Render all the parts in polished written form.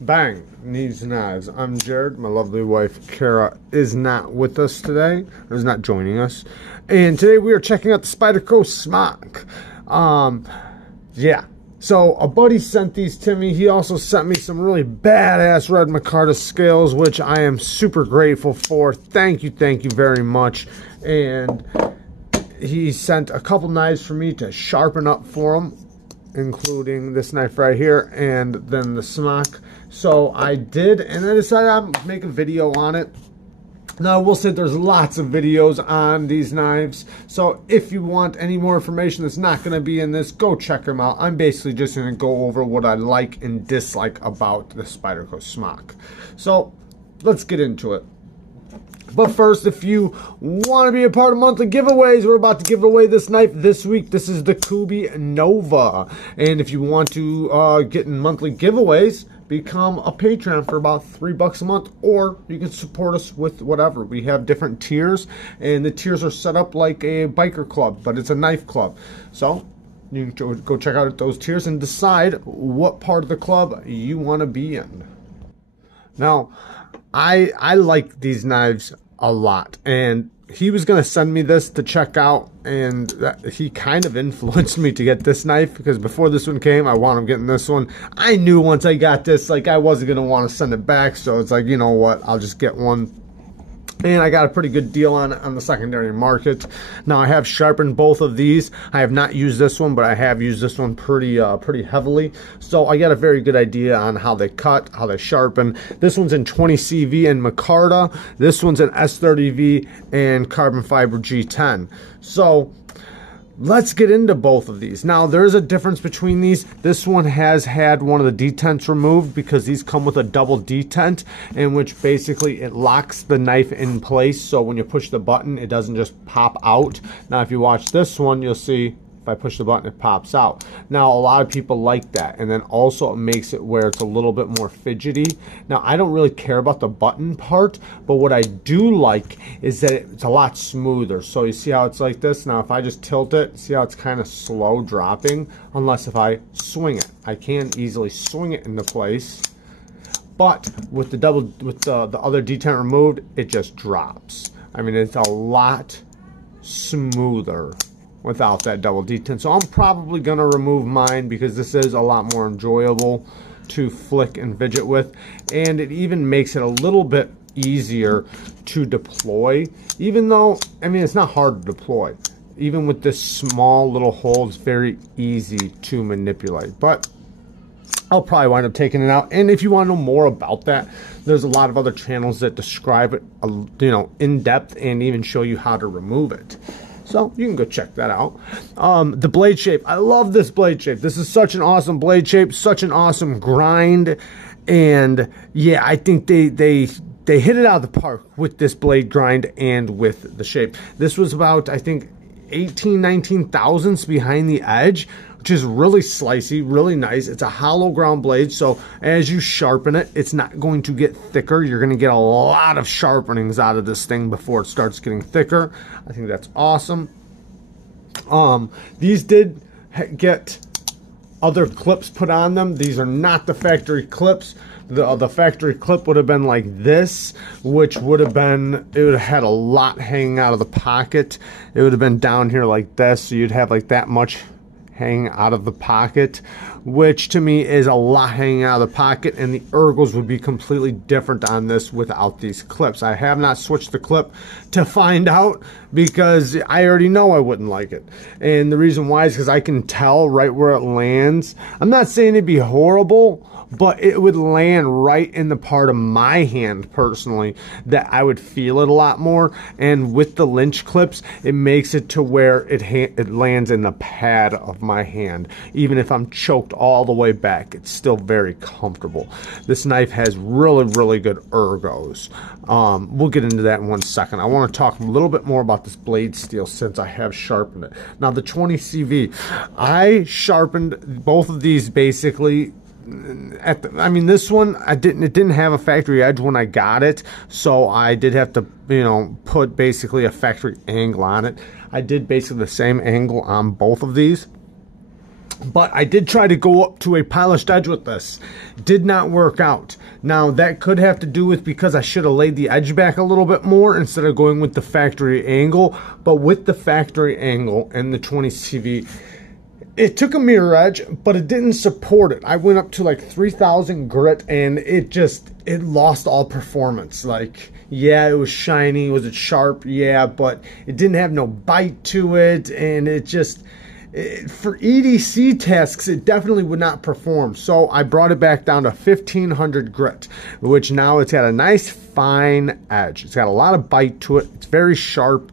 Bang! Neeves knives. I'm Jared. My lovely wife Kara is not with us today, or is not joining us. And today we are checking out the Spyderco Smock. Yeah. So a buddy sent these to me. He also sent me some really badass red micarta scales, which I am super grateful for. Thank you very much. And he sent a couple knives for me to sharpen up for him, including this knife right here and then the smock. So I did, and I decided I'd make a video on it. Now I will say there's lots of videos on these knives, so if you want any more information that's not going to be in this, go check them out. I'm basically just going to go over what I like and dislike about the Spyderco Smock. So let's get into it. But first, if you want to be a part of monthly giveaways, we're about to give away this knife this week. This is the Kubi Nova. And if you want to get in monthly giveaways, become a Patreon for about $3 a month, or you can support us with whatever. We have different tiers, and the tiers are set up like a biker club, but it's a knife club. So you can go check out those tiers and decide what part of the club you want to be in. Now, I like these knives a lot, and he was going to send me this to check out, and he kind of influenced me to get this knife, because before this one came, I wound up getting this one. I knew once I got this, like, I wasn't going to want to send it back, so it's like, you know what, I'll just get one. And I got a pretty good deal on it on the secondary market. Now I have sharpened both of these. I have not used this one, but I have used this one pretty heavily. So I got a very good idea on how they cut, how they sharpen. This one's in 20 CV and micarta. This one's in S30V and carbon fiber G10. So let's get into both of these. Now, there is a difference between these. This one has had one of the detents removed because these come with a double detent, in which basically it locks the knife in place, so when you push the button, it doesn't just pop out. Now, if you watch this one, you'll see if I push the button, it pops out. Now, a lot of people like that, and then also it makes it where it's a little bit more fidgety. Now, I don't really care about the button part, but what I do like is that it's a lot smoother. So you see how it's like this? Now, if I just tilt it, see how it's kind of slow dropping? Unless if I swing it. I can easily swing it into place, but with the other detent removed, it just drops. I mean, it's a lot smoother without that double detent. So I'm probably going to remove mine, because this is a lot more enjoyable to flick and fidget with, and it even makes it a little bit easier to deploy, even though, I mean, it's not hard to deploy. Even with this small little hole, it's very easy to manipulate, but I'll probably wind up taking it out. And if you want to know more about that, there's a lot of other channels that describe it, you know, in depth, and even show you how to remove it. So you can go check that out. The blade shape, I love this blade shape. This is such an awesome blade shape, such an awesome grind, and yeah, I think they hit it out of the park with this blade grind and with the shape. This was about, I think, 19 thousandths behind the edge, which is really slicey, really nice. It's a hollow ground blade, so as you sharpen it, it's not going to get thicker. You're going to get a lot of sharpenings out of this thing before it starts getting thicker. I think that's awesome. These did get other clips put on them. These are not the factory clips. The factory clip would have been like this, which would have been, it would have had a lot hanging out of the pocket. It would have been down here like this, so you'd have like that much hanging out of the pocket, which to me is a lot hanging out of the pocket, and the ergos would be completely different on this without these clips. I have not switched the clip to find out, because I already know I wouldn't like it. And the reason why is because I can tell right where it lands. I'm not saying it'd be horrible, but it would land right in the part of my hand personally that I would feel it a lot more. And with the Lynch clips, it makes it to where it lands in the pad of my hand. Even if I'm choked all the way back, it's still very comfortable. This knife has really good ergos. We'll get into that in 1 second. I want to talk a little bit more about this blade steel since I have sharpened it. Now, the 20 CV, I sharpened both of these basically I mean, this one, it didn't have a factory edge when I got it, so I did have to, you know, put basically a factory angle on it. I did basically the same angle on both of these. But I did try to go up to a polished edge with this. Did not work out. Now, that could have to do with because I should have laid the edge back a little bit more instead of going with the factory angle. But with the factory angle and the 20 CV, it took a mirror edge, but it didn't support it. I went up to like 3,000 grit, and it lost all performance. Like, yeah, it was shiny. Was it sharp? Yeah, but it didn't have no bite to it, and it just... for EDC tasks, it definitely would not perform. So I brought it back down to 1,500 grit, which now it's got a nice fine edge. It's got a lot of bite to it. It's very sharp,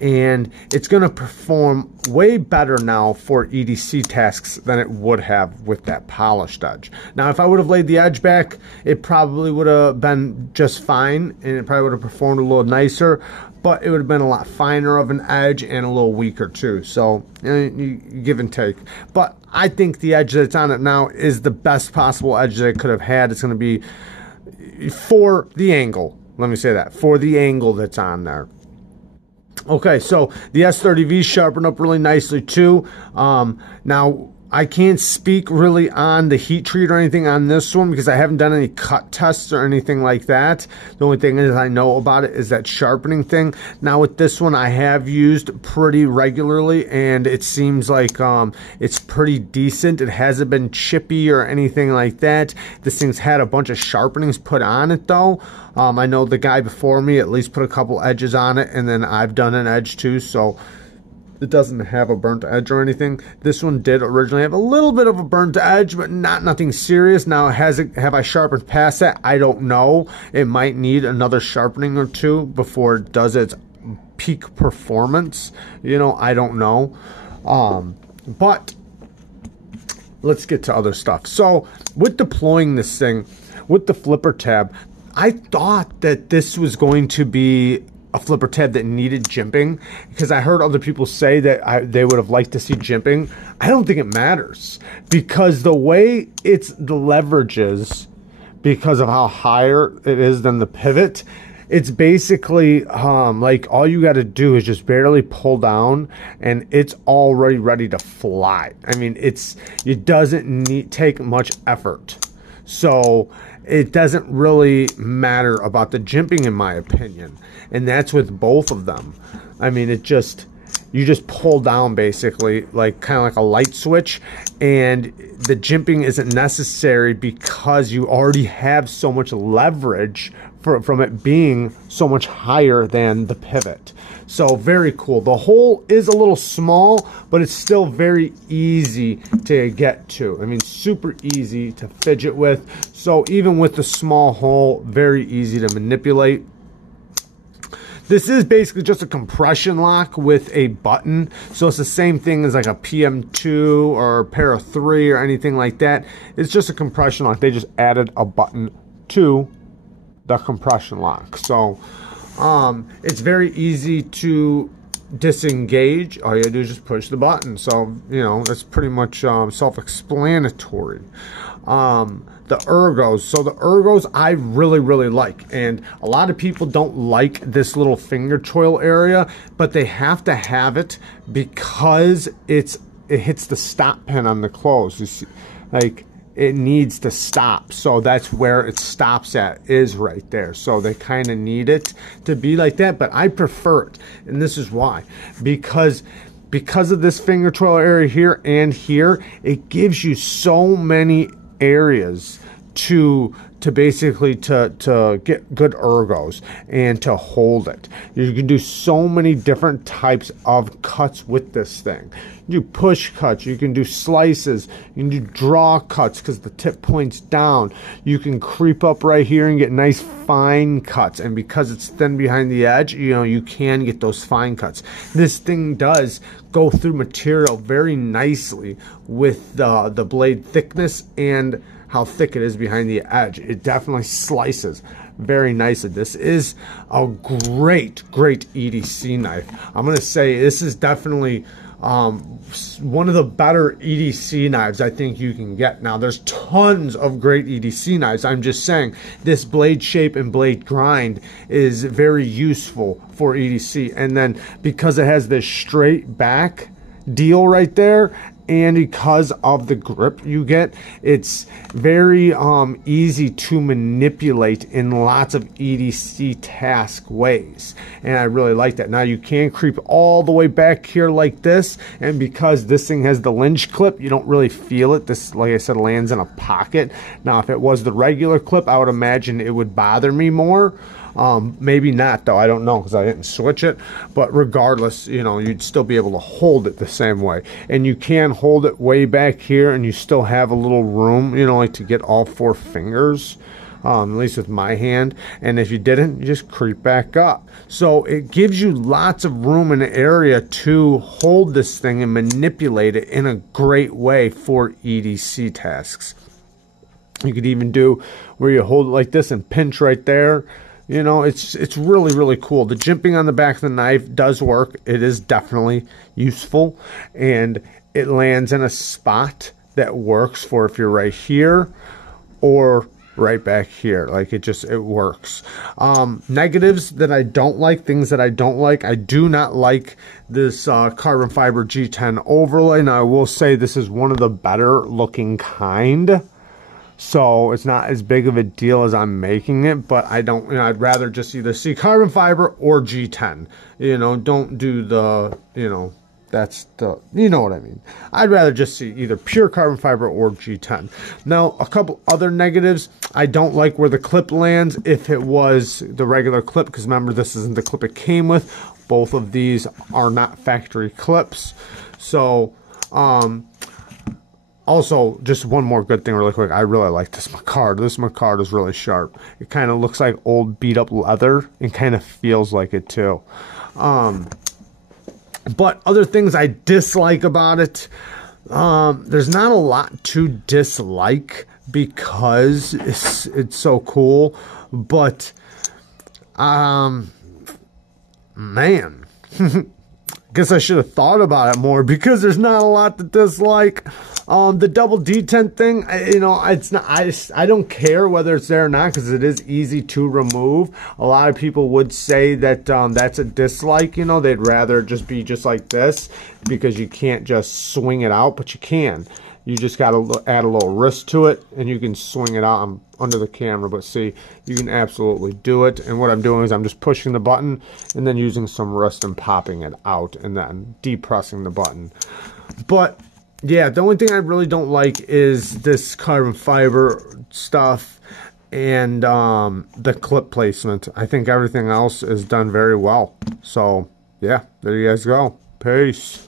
and it's going to perform way better now for EDC tasks than it would have with that polished edge. Now, if I would have laid the edge back, it probably would have been just fine, and it probably would have performed a little nicer, but it would have been a lot finer of an edge and a little weaker too. So, you give and take. But I think the edge that's on it now is the best possible edge that it could have had. It's going to be for the angle. Let me say that. For the angle that's on there. Okay, so the S30V sharpened up really nicely too. Now, I can't speak really on the heat treat or anything on this one because I haven't done any cut tests or anything like that. The only thing is I know about it is that sharpening thing. Now with this one, I have used pretty regularly, and it seems like it's pretty decent. It hasn't been chippy or anything like that. This thing's had a bunch of sharpenings put on it though. I know the guy before me at least put a couple edges on it, and then I've done an edge too, so it doesn't have a burnt edge or anything. This one did originally have a little bit of a burnt edge, but nothing serious. Now, have I sharpened past that? I don't know. It might need another sharpening or two before it does its peak performance. You know, I don't know. But let's get to other stuff. So, with deploying this thing, with the flipper tab, I thought that this was going to be a flipper tab that needed jimping, because I heard other people say that they would have liked to see jimping. I don't think it matters, because the way the leverage is, because of how higher it is than the pivot, it's basically like all you got to do is just barely pull down and it's already ready to fly. I mean, it doesn't take much effort. So it doesn't really matter about the jimping, in my opinion. And that's with both of them. I mean, you just pull down basically, like kind of like a light switch, and the jimping isn't necessary because you already have so much leverage from it being so much higher than the pivot. So very cool. The hole is a little small, but it's still very easy to get to. I mean, super easy to fidget with. So even with the small hole, very easy to manipulate. This is basically just a compression lock with a button. So it's the same thing as like a PM2 or a Para 3 or anything like that. It's just a compression lock. They just added a button to the compression lock. So it's very easy to disengage. All you gotta do is just push the button. So, you know, that's pretty much self-explanatory. The ergos. So the ergos I really, really like. And a lot of people don't like this little finger choil area, but they have to have it because it hits the stop pin on the close. You see, like, it needs to stop. So that's where it stops at, is right there. So they kind of need it to be like that, but I prefer it. And this is why. Because of this finger choil area here and here, it gives you so many areas to basically to get good ergos and to hold it. You can do so many different types of cuts with this thing. You do push cuts, you can do slices, you can do draw cuts because the tip points down. You can creep up right here and get nice fine cuts, and because it's thin behind the edge, you know, you can get those fine cuts. This thing does go through material very nicely with the blade thickness and how thick it is behind the edge. It definitely slices very nicely. This is a great EDC knife. I'm gonna say this is definitely one of the better EDC knives I think you can get. Now, there's tons of great EDC knives. I'm just saying this blade shape and blade grind is very useful for EDC. And then because it has this straight back deal right there, and because of the grip you get, it's very easy to manipulate in lots of EDC task ways, and I really like that. Now you can creep all the way back here like this, and because this thing has the hinge clip, you don't really feel it. This, like I said, lands in a pocket. Now if it was the regular clip, I would imagine it would bother me more. Maybe not though, I don't know, because I didn't switch it, but regardless, you know, you'd still be able to hold it the same way, and you can hold it way back here and you still have a little room, you know, like to get all 4 fingers, at least with my hand. And if you didn't, you just creep back up. So it gives you lots of room and area to hold this thing and manipulate it in a great way for EDC tasks. You could even do where you hold it like this and pinch right there. You know, it's really, really cool. The jimping on the back of the knife does work. It is definitely useful, and it lands in a spot that works for if you're right here or right back here. Like, it works. Negatives that I don't like, things that I don't like, I do not like this carbon fiber G10 overlay. Now I will say this is one of the better looking kind, so it's not as big of a deal as I'm making it, but I don't, you know, I'd rather just either see carbon fiber or G10. You know, don't do the, you know, that's the, you know what I mean. I'd rather just see either pure carbon fiber or G10. Now, a couple other negatives. I don't like where the clip lands if it was the regular clip, because remember, this isn't the clip it came with. Both of these are not factory clips. So, also, just one more good thing really quick. I really like this micarta. This micarta is really sharp. It kind of looks like old beat up leather and kind of feels like it too. But other things I dislike about it, there's not a lot to dislike because it's so cool. But, man, guess I should have thought about it more, because there's not a lot to dislike. The double detent thing, you know, it's not, I don't care whether it's there or not, because it is easy to remove. A lot of people would say that that's a dislike, you know, they'd rather just be just like this, because you can't just swing it out, but you can. You just got to add a little wrist to it, and you can swing it out. I'm under the camera, but see, you can absolutely do it. And what I'm doing is I'm just pushing the button and then using some wrist and popping it out and then depressing the button. But yeah, the only thing I really don't like is this carbon fiber stuff and the clip placement. I think everything else is done very well. So yeah, there you guys go. Peace.